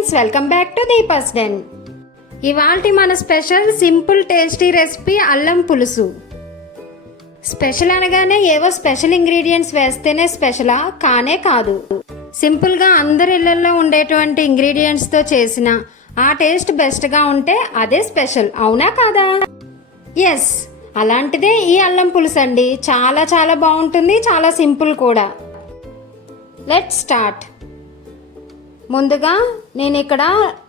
Friends, welcome back to Deepa's den. ఇవాల్టి మన special simple tasty recipe అల్లం పులుసు. స్పెషల్ అనగానే ఏవో స్పెషల్ ఇంగ్రీడియంట్స్ వేస్తేనే స్పెషలా? కానే కాదు. సింపుల్గా అందరి ఇళ్లలో ఉండేటువంటి ఇంగ్రీడియంట్స్తో చేసిన ఆ టేస్ట్ బెస్ట్గా ఉంటే అదే స్పెషల్, అవునా కాదా? ఎస్, అలాంటిదే ఈ అల్లం పులుసు అండి. చాలా చాలా బాగుంటుంది, చాలా సింపుల్ కూడా. Let's start. ముందుగా నేను ఇక్కడ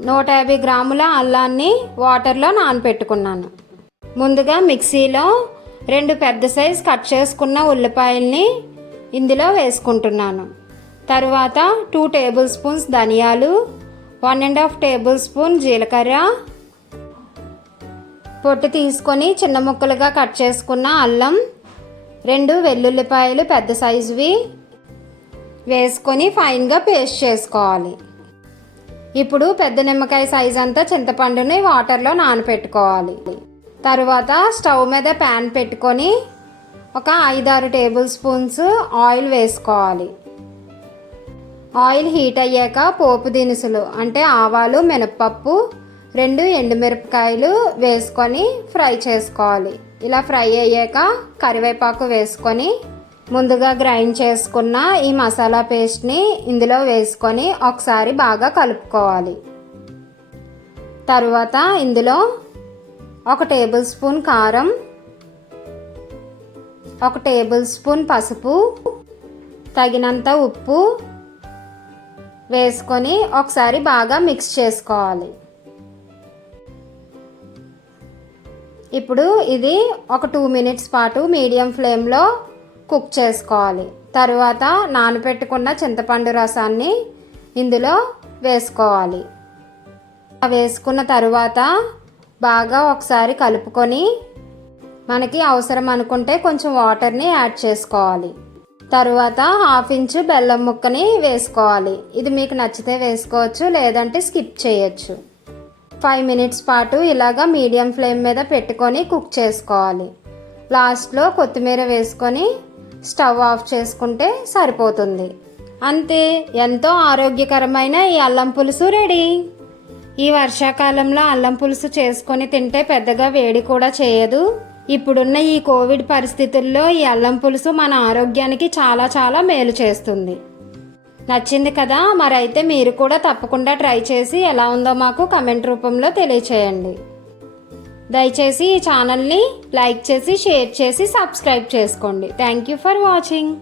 150 గ్రాముల అల్లాన్ని వాటర్లో నానపెట్టుకున్నాను. ముందుగా మిక్సీలో 2 పెద్ద సైజ్ కట్ చేసుకున్న ఉల్లిపాయల్ని ఇందులో వేసుకుంటున్నాను. తరువాత 2 టేబుల్ స్పూన్స్ ధనియాలు, 1.5 టేబుల్ స్పూన్ జీలకర్ర, పొట్టు తీసుకొని చిన్న ముక్కలుగా కట్ చేసుకున్న అల్లం, 2 వెల్లుల్లిపాయలు పెద్ద సైజువి వేసుకొని ఫైన్గా పేస్ట్ చేసుకోవాలి. ఇప్పుడు పెద్ద నిమ్మకాయ సైజ్ అంతా చింతపండుని వాటర్లో నానపెట్టుకోవాలి. తరువాత స్టవ్ మీద ప్యాన్ పెట్టుకొని ఒక 5-6 టేబుల్ స్పూన్స్ ఆయిల్ వేసుకోవాలి. ఆయిల్ హీట్ అయ్యాక పోపు దినుసులు అంటే ఆవాలు, మినప్పప్పు, 2 ఎండుమిరపకాయలు వేసుకొని ఫ్రై చేసుకోవాలి. ఇలా ఫ్రై అయ్యాక కరివేపాకు వేసుకొని ముందుగా గ్రైండ్ చేసుకున్న ఈ మసాలా పేస్ట్ని ఇందులో వేసుకొని ఒకసారి బాగా కలుపుకోవాలి. తరువాత ఇందులో 1 టేబుల్ స్పూన్ కారం, 1 టేబుల్ స్పూన్ పసుపు, తగినంత ఉప్పు వేసుకొని ఒకసారి బాగా మిక్స్ చేసుకోవాలి. ఇప్పుడు ఇది ఒక 2 మినిట్స్ పాటు మీడియం ఫ్లేమ్లో కుక్ చేసుకోవాలి. తరువాత నానబెట్టుకున్న చింతపండు రసాన్ని ఇందులో వేసుకోవాలి. వేసుకున్న తరువాత బాగా ఒకసారి కలుపుకొని మనకి అవసరం అనుకుంటే కొంచెం వాటర్ని యాడ్ చేసుకోవాలి. తరువాత 1/2 ఇంచు బెల్లం ముక్కని వేసుకోవాలి. ఇది మీకు నచ్చితే వేసుకోవచ్చు, లేదంటే స్కిప్ చేయొచ్చు. 5 మినిట్స్ పాటు ఇలాగా మీడియం ఫ్లేమ్ మీద పెట్టుకొని కుక్ చేసుకోవాలి. లాస్ట్లో కొత్తిమీర వేసుకొని స్టవ్ ఆఫ్ చేసుకుంటే సరిపోతుంది. అంతే, ఎంతో ఆరోగ్యకరమైన ఈ అల్లం పులుసు రెడీ. ఈ వర్షాకాలంలో అల్లం పులుసు చేసుకొని తింటే పెద్దగా వేడి కూడా చేయదు. ఇప్పుడున్న ఈ కోవిడ్ పరిస్థితుల్లో ఈ అల్లం పులుసు మన ఆరోగ్యానికి చాలా చాలా మేలు చేస్తుంది. నచ్చింది కదా? మరైతే మీరు కూడా తప్పకుండా ట్రై చేసి ఎలా ఉందో మాకు కమెంట్ రూపంలో తెలియచేయండి. దయచేసి ఈ ఛానల్ని లైక్ చేసి, షేర్ చేసి, సబ్స్క్రైబ్ చేసుకోండి. Thank you for watching.